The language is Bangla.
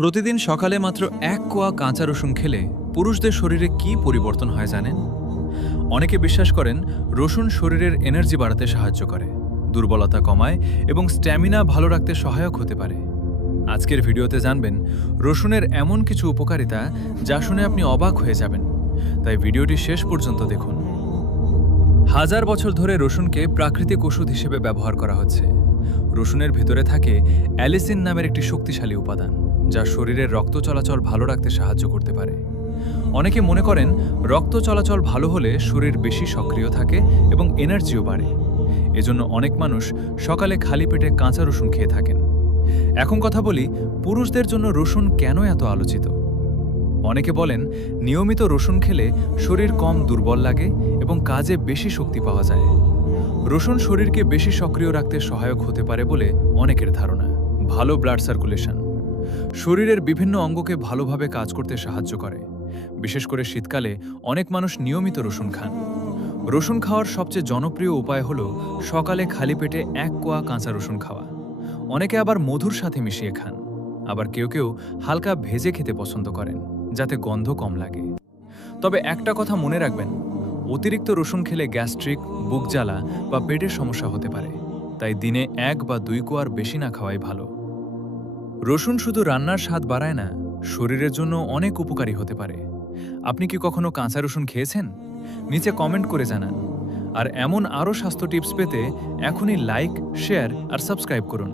প্রতিদিন সকালে মাত্র এক কোয়া কাঁচা রসুন খেলে পুরুষদের শরীরে কি পরিবর্তন হয় জানেন? অনেকে বিশ্বাস করেন রসুন শরীরের এনার্জি বাড়াতে সাহায্য করে, দুর্বলতা কমায় এবং স্ট্যামিনা ভালো রাখতে সহায়ক হতে পারে। আজকের ভিডিওতে জানবেন রসুনের এমন কিছু উপকারিতা যা শুনে আপনি অবাক হয়ে যাবেন, তাই ভিডিওটি শেষ পর্যন্ত দেখুন। হাজার বছর ধরে রসুনকে প্রাকৃতিক ওষুধ হিসেবে ব্যবহার করা হচ্ছে। রসুনের ভিতরে থাকে অ্যালিসিন নামের একটি শক্তিশালী উপাদান, যা শরীরের রক্ত চলাচল ভালো রাখতে সাহায্য করতে পারে। অনেকে মনে করেন রক্ত চলাচল ভালো হলে শরীর বেশি সক্রিয় থাকে এবং এনার্জিও বাড়ে। এজন্য অনেক মানুষ সকালে খালি পেটে কাঁচা রসুন খেয়ে থাকেন। এখন কথা বলি, পুরুষদের জন্য রসুন কেন এত আলোচিত? অনেকে বলেন নিয়মিত রসুন খেলে শরীর কম দুর্বল লাগে এবং কাজে বেশি শক্তি পাওয়া যায়। রসুন শরীরকে বেশি সক্রিয় রাখতে সহায়ক হতে পারে বলে অনেকের ধারণা। ভালো ব্লাড সার্কুলেশন শরীরের বিভিন্ন অঙ্গকে ভালোভাবে কাজ করতে সাহায্য করে। বিশেষ করে শীতকালে অনেক মানুষ নিয়মিত রসুন খান। রসুন খাওয়ার সবচেয়ে জনপ্রিয় উপায় হল সকালে খালি পেটে এক কোয়া কাঁচা রসুন খাওয়া। অনেকে আবার মধুর সাথে মিশিয়ে খান, আবার কেউ কেউ হালকা ভেজে খেতে পছন্দ করেন যাতে গন্ধ কম লাগে। তবে একটা কথা মনে রাখবেন, অতিরিক্ত রসুন খেলে গ্যাস্ট্রিক, বুক জ্বালা বা পেটের সমস্যা হতে পারে। তাই দিনে 1 বা 2 কোয়ার বেশি না খাওয়াই ভালো। রসুন শুধু রান্নার স্বাদ বাড়ায় না, শরীরের জন্য অনেক উপকারী হতে পারে। আপনি কি কখনো কাঁচা রসুন খেয়েছেন? নিচে কমেন্ট করে জানান। আর এমন আরও স্বাস্থ্য টিপস পেতে এখনই লাইক, শেয়ার আর সাবস্ক্রাইব করুন।